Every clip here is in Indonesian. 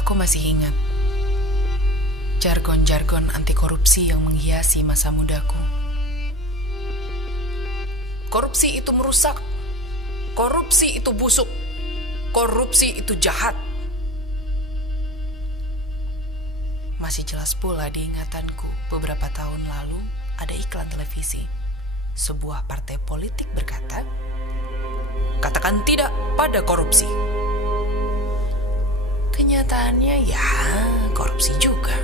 Aku masih ingat jargon-jargon anti korupsi yang menghiasi masa mudaku. Korupsi itu merusak, korupsi itu busuk, korupsi itu jahat. Masih jelas pula di ingatanku beberapa tahun lalu ada iklan televisi. Sebuah partai politik berkata, "Katakan tidak pada korupsi." Kenyataannya ya korupsi juga.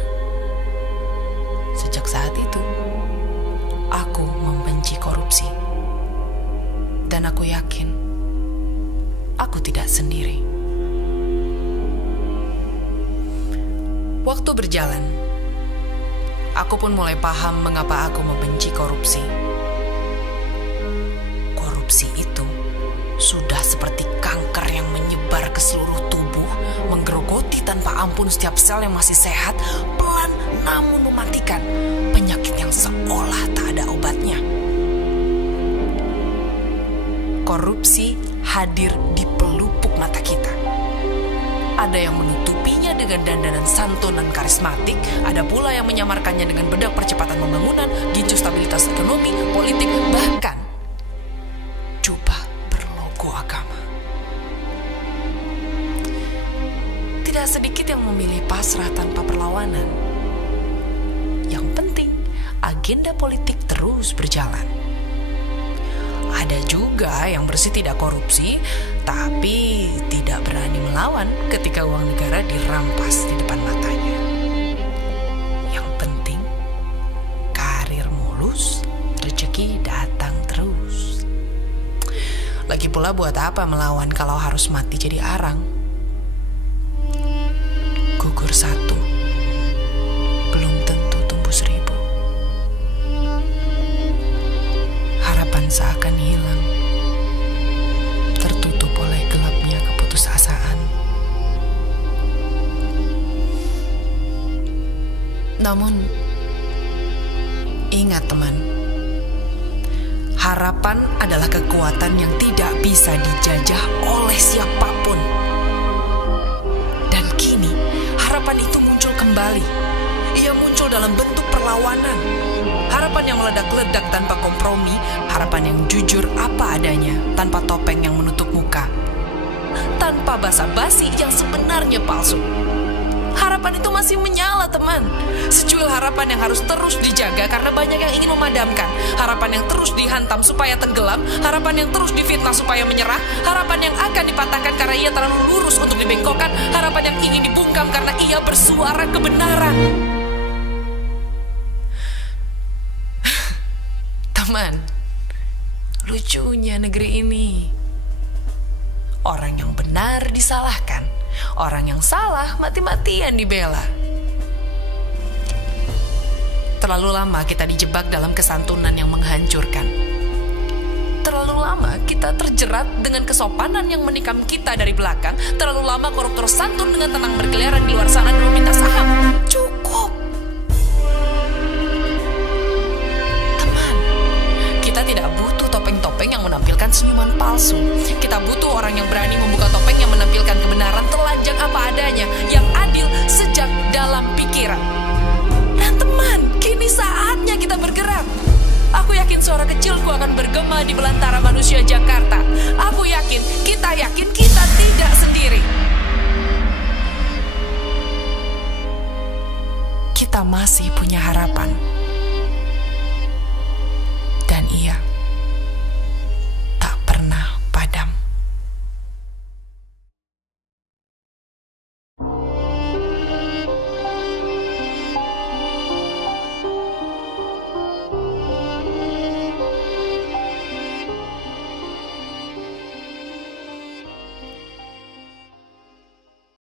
Sejak saat itu, aku membenci korupsi. Dan aku yakin, aku tidak sendiri. Waktu berjalan, aku pun mulai paham mengapa aku membenci korupsi. Korupsi itu sudah seperti kanker yang menyebar ke seluruh tubuh, menggerogoti tanpa ampun setiap sel yang masih sehat, pelan namun mematikan, penyakit yang seolah tak ada obatnya. Korupsi hadir di pelupuk mata kita. Ada yang menutupinya dengan dandanan santunan karismatik, ada pula yang menyamarkannya dengan bedak percepatan pembangunan, gincu stabilitas ekonomi, politik, bahkan jubah berlogo agama. Tidak sedikit yang memilih pasrah tanpa perlawanan. Yang penting, agenda politik terus berjalan. Ada juga yang bersih tidak korupsi, tapi tidak berani melawan ketika uang negara dirampas di depan matanya. Yang penting, karir mulus, rezeki datang terus. Lagi pula buat apa melawan kalau harus mati jadi arang? Gugur satu, belum tentu tumbuh 1000. Harapan seakan hilang, tertutup oleh gelapnya keputusasaan. Namun, ingat teman, harapan adalah kekuatan yang tidak bisa dijajah oleh siapapun. Dan kini, harapan itu muncul kembali. Ia muncul dalam bentuk perlawanan. Harapan yang meledak-ledak tanpa kompromi, harapan yang jujur apa adanya, tanpa topeng yang menutup muka, tanpa basa-basi yang sebenarnya palsu. Harapan itu masih menyala, teman. Secuil harapan yang harus terus dijaga karena banyak yang ingin memadamkan. Harapan yang terus dihantam supaya tenggelam, harapan yang terus difitnah supaya menyerah, harapan yang akan dipatahkan karena ia terlalu lurus untuk dibengkokkan, harapan yang ingin dibungkam karena ia bersuara kebenaran. Teman, lucunya negeri ini. Orang yang benar disalahkan, orang yang salah mati-matian dibela. Terlalu lama kita dijebak dalam kesantunan yang menghancurkan. Terlalu lama kita terjerat dengan kesopanan yang menikam kita dari belakang. Terlalu lama koruptor santun dengan tenang berkeliaran di luar sana dan meminta saham. Cukup. Kita tidak butuh topeng-topeng yang menampilkan senyuman palsu. Kita butuh orang yang berani membuka topeng yang menampilkan kebenaran telanjang apa adanya, yang adil sejak dalam pikiran. Dan teman, kini saatnya kita bergerak. Aku yakin suara kecilku akan bergema di belantara manusia Jakarta. Aku yakin kita tidak sendiri. Kita masih punya harapan.